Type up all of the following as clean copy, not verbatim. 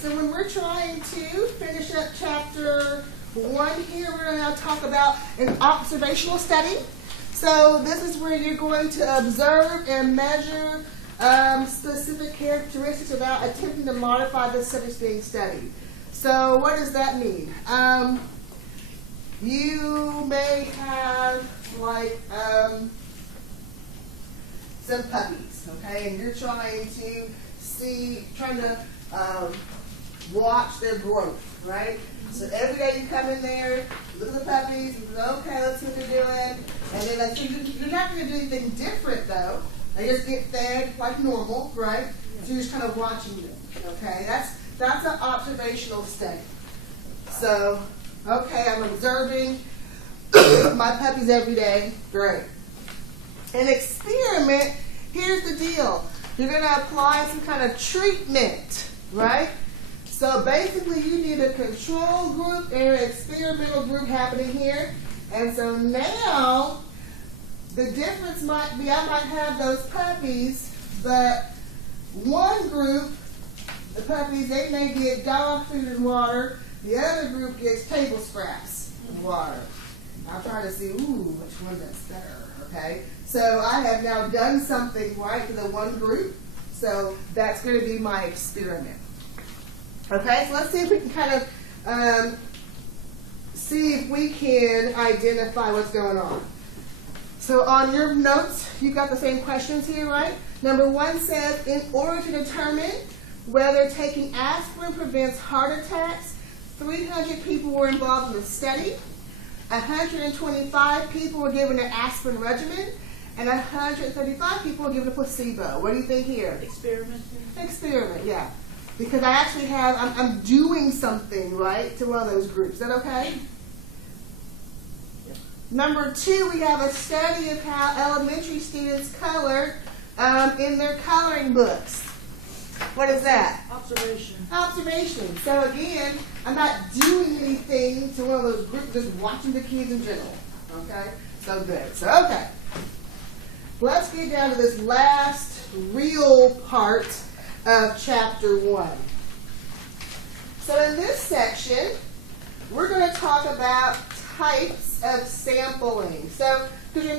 so when we're trying to finish up chapter 1 here, we're going to now talk about an observational study. So this is where you're going to observe and measure specific characteristics without attempting to modify the subjects being studied. So what does that mean? You may have like some puppies, okay, and you're trying to watch their growth, right? So every day you come in there, look at the puppies, and say, okay, let's see what they're doing, and then you're not going to do anything different though. They just get fed like normal, right? So you're just kind of watching them, okay? That's an observational study. So, okay, I'm observing my puppies every day. Great. An experiment, here's the deal. You're going to apply some kind of treatment, right? So basically you need a control group and an experimental group happening here. And so now the difference might be I might have those puppies, but one group, the puppies, they may get dog food and water. The other group gets table scraps and water. I'm trying to see, which one that's better, okay? So I have now done something right for the one group. So that's going to be my experiment. Okay, so let's see if we can kind of see if we can identify what's going on. So on your notes, you've got the same questions here, right? Number 1 says, in order to determine whether taking aspirin prevents heart attacks, 300 people were involved in the study. 125 people were given an aspirin regimen, and 135 people were given a placebo. What do you think here? Experiment. Experiment, yeah. Because I actually have, I'm doing something, right, to one of those groups. Is that okay? Yep. Number 2, we have a study of how elementary students color in their coloring books. What is that? Observation. Observation. So again, I'm not doing anything to one of those groups, just watching the kids in general. Okay? So good. So, okay. Let's get down to this last real part of chapter 1. So in this section, we're going to talk about types of sampling. So, because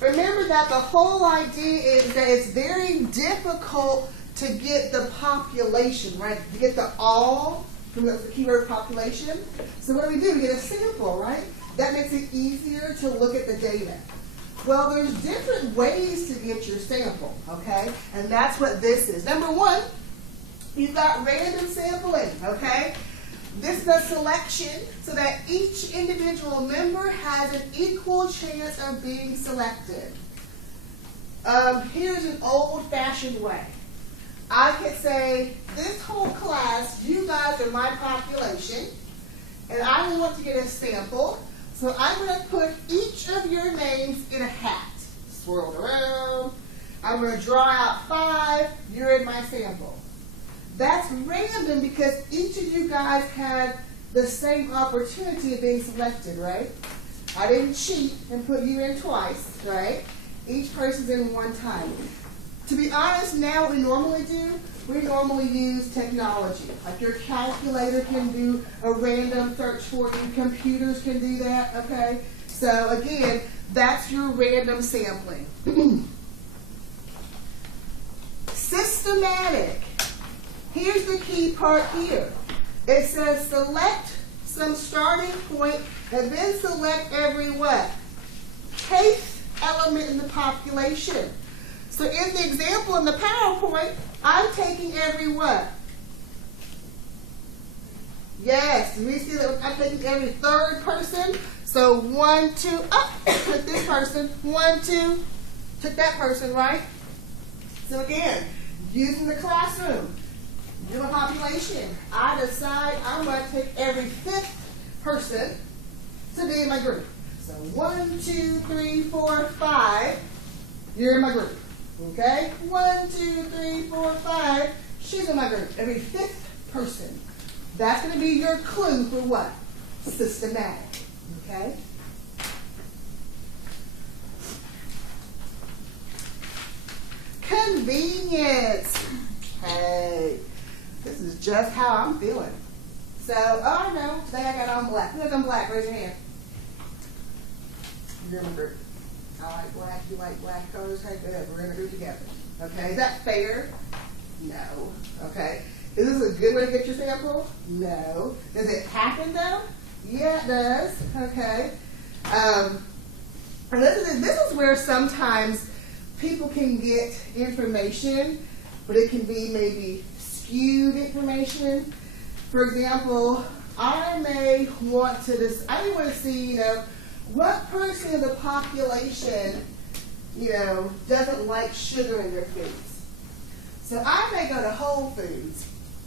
remember that the whole idea is that it's very difficult to get the population, right? To get the all, from the keyword population. So what do? We get a sample, right? That makes it easier to look at the data. Well, there's different ways to get your sample, okay? And that's what this is. Number 1, you've got random sampling, okay? This is a selection so that each individual member has an equal chance of being selected. Here's an old-fashioned way. I could say, this whole class, you guys are my population, and I want to get a sample. So I'm going to put each of your names in a hat. Swirl it around. I'm going to draw out 5. You're in my sample. That's random because each of you guys had the same opportunity of being selected, right? I didn't cheat and put you in twice, right? Each person's in one time. To be honest, now what we normally do, we normally use technology. Like your calculator can do a random search for you. Computers can do that, okay? So again, that's your random sampling. Systematic. Here's the key part here. It says select some starting point and then select every what? Case element in the population. So in the example in the PowerPoint, I'm taking every what? Yes, we see that I'm taking every third person. So 1, 2, up, took this person. 1, 2, took that person, right? So again, using the classroom, in the population, I decide I'm going to take every 5th person to be in my group. So 1, 2, 3, 4, 5, you're in my group. Okay? 1, 2, 3, 4, 5, she's in my group. Every 5th person. That's going to be your clue for what? Systematic. Okay? Convenience. Okay. just how I'm feeling. So, oh, I know, today I got on black. Who has on black? Raise your hand. You're in a group. I like black, you like black colors. Okay, good. We're in a group together. Okay, is that fair? No. Okay. Is this a good way to get your sample? No. Does it happen though? Yeah, it does. Okay. And this is where sometimes people can get information, but it can be maybe skewed information. For example, I may want to see, what percent of the population, doesn't like sugar in their foods. So I may go to Whole Foods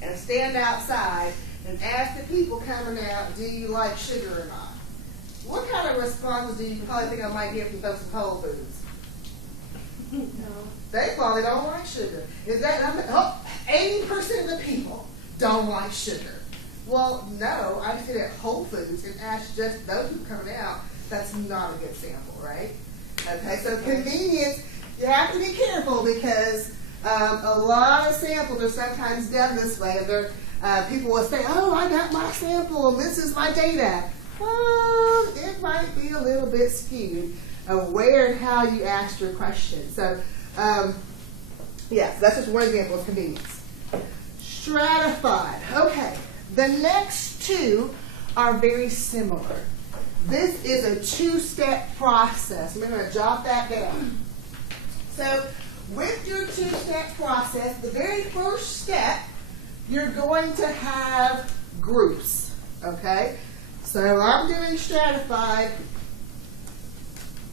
and stand outside and ask the people coming out, do you like sugar or not? What kind of responses do you probably think I might get from folks in Whole Foods? No. They probably don't like sugar. 80% of the people don't like sugar. Well, no, I sit at Whole Foods and ask just those who are coming out. That's not a good sample, right? Okay, so convenience, you have to be careful because a lot of samples are sometimes done this way. People will say, oh, I got my sample and this is my data. Well, it might be a little bit skewed where and how you asked your question. So, yes, that's just one example of convenience. Stratified. Okay, the next two are very similar. This is a two-step process. I'm going to jot that down. So, with your two-step process, the very first step, you're going to have groups, okay? So I'm doing stratified.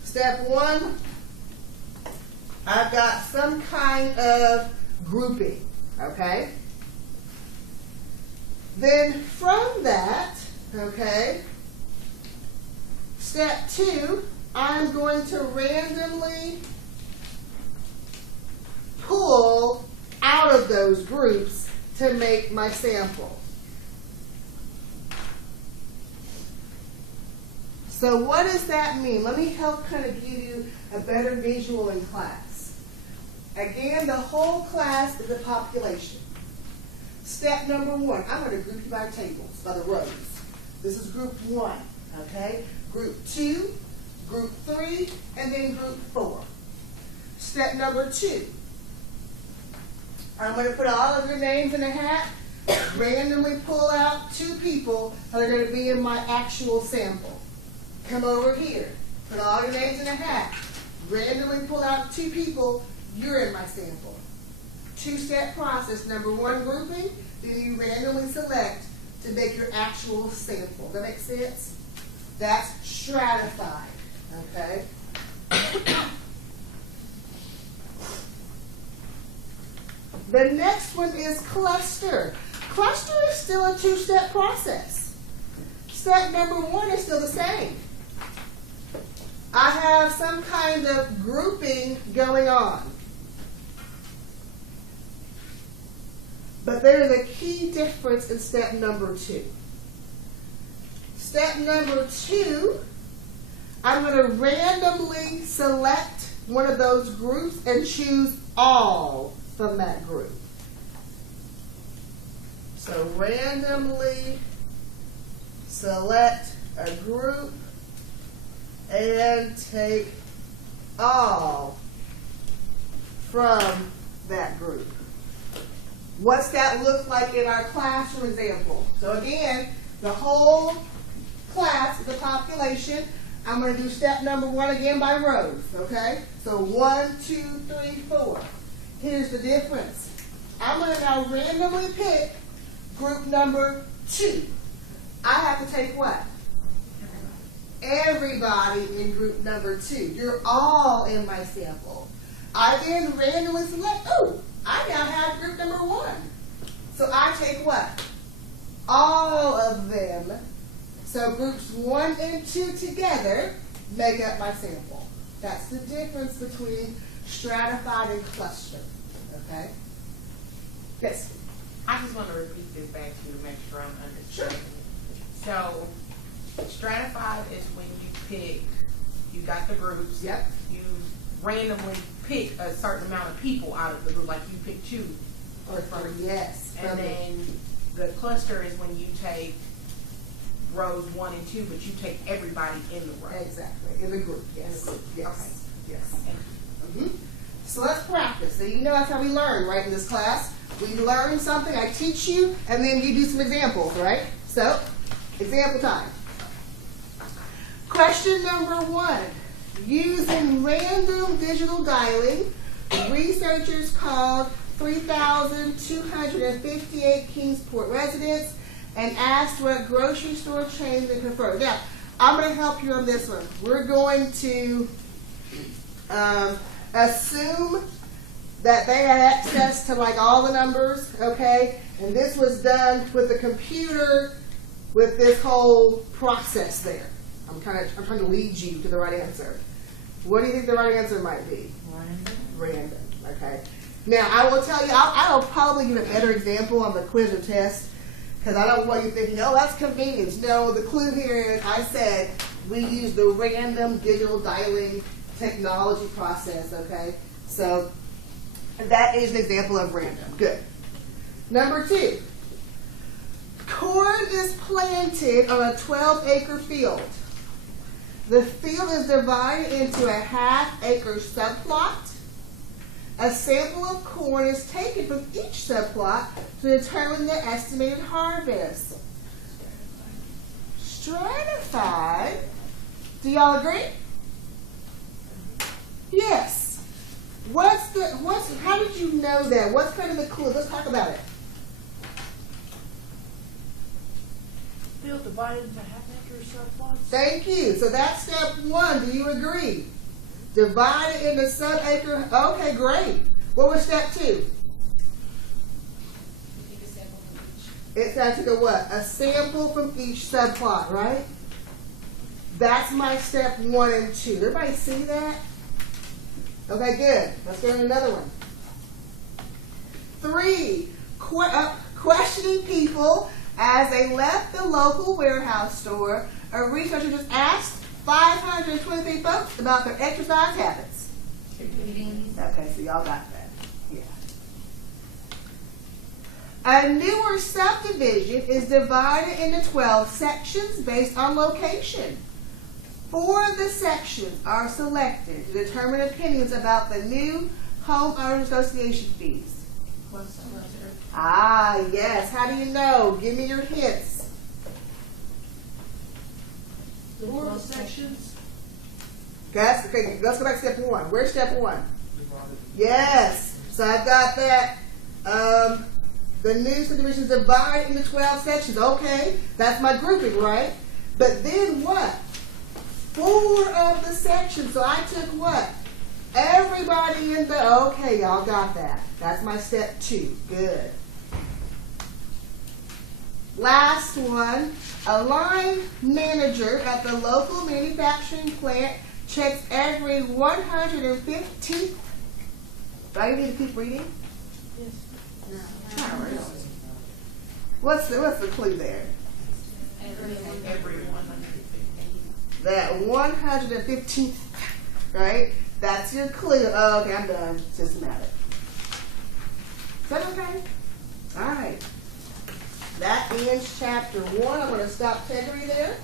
Step one, I've got some kind of grouping, okay? Then from that, okay, step two, I'm going to randomly pull out of those groups to make my sample. So what does that mean? Let me help kind of give you a better visual in class. Again, the whole class is a population. Step number one, I'm going to group you by tables, by the rows. This is group one, okay? Group two, group three, and then group four. Step number two, I'm going to put all of your names in a hat, randomly pull out two people that are going to be in my actual sample. Come over here, put all your names in a hat, randomly pull out two people, you're in my sample. Two-step process. Number one, grouping, then you randomly select to make your actual sample. Does that make sense? That's stratified, okay? The next one is cluster. Cluster is still a two-step process. Step number one is still the same. I have some kind of grouping going on. But there is a key difference in step number two. Step number two, I'm going to randomly select one of those groups and choose all from that group. So randomly select a group and take all from that group. What's that look like in our classroom example? So again, the whole class is a population. I'm going to do step number one again by rows, okay? So 1, 2, 3, 4. Here's the difference. I'm going to now randomly pick group number 2. I have to take what? Everybody in group number 2. You're all in my sample. I then randomly select, I now have group number 1. So I take what? All of them. So groups 1 and 2 together make up my sample. That's the difference between stratified and cluster. Okay? Yes? I just want to repeat this back to you to make sure I'm understanding. So, stratified is when you got the groups. Yep. You randomly pick a certain amount of people out of the group, like you pick 2 Or from, yes. And from the- then the cluster is when you take rows 1 and 2, but you take everybody in the row. Exactly, in the group, yes. In the group, Yes, okay. yes. Mhm. So let's practice. So you know that's how we learn, right, in this class. We learn something, I teach you, and then you do some examples, right? So, example time. Question number 1. Using random digital dialing, researchers called 3,258 Kingsport residents and asked what grocery store chain they prefer. Now, I'm going to help you on this one. We're going to assume that they had access to like all the numbers, okay? And this was done with the computer with this whole process there. I'm trying to lead you to the right answer. What do you think the right answer might be? Random. Okay. Now, I will tell you, I'll probably give a better example on the quiz or test, because I don't want you thinking, oh, that's convenience. No, the clue here is I said we use the random digital dialing technology process, okay? So that is an example of random. Good. Number 2. Corn is planted on a 12-acre field. The field is divided into a half-acre subplot. A sample of corn is taken from each subplot to determine the estimated harvest. Stratified. Do y'all agree? Yes. How did you know that? What's kind of the clue? Let's talk about it. Field divided into half-acre subplots? Thank you. So that's step 1. Do you agree? Divide it into sub-acre. Okay, great. What was step 2? It's actually a what? A sample from each subplot, right? That's my step 1 and 2. Everybody see that? Okay, good. Let's go to another one. 3. Questioning people as they left the local warehouse store. A researcher just asked 523 folks about their exercise habits. Okay, so y'all got that. Yeah. A newer subdivision is divided into 12 sections based on location. 4 of the sections are selected to determine opinions about the new homeowners association fees. Ah, yes. How do you know? Give me your hints. 4 sections? Guys, okay, let's go back to step 1. Where's step 1? Yes. So I've got that. The new subdivision is divided into 12 sections. Okay, that's my grouping, right? But then what? 4 of the sections. So I took what? Everybody in the. Okay, y'all got that. That's my step 2. Good. Last one. A line manager at the local manufacturing plant checks every 115th. Do I need to keep reading? Yes. What's the clue there? Every 115. That 115th, right? That's your clue. Oh, okay, I'm done. Systematic. Is that okay? All right. That ends chapter 1. I'm going to stop Tegory there.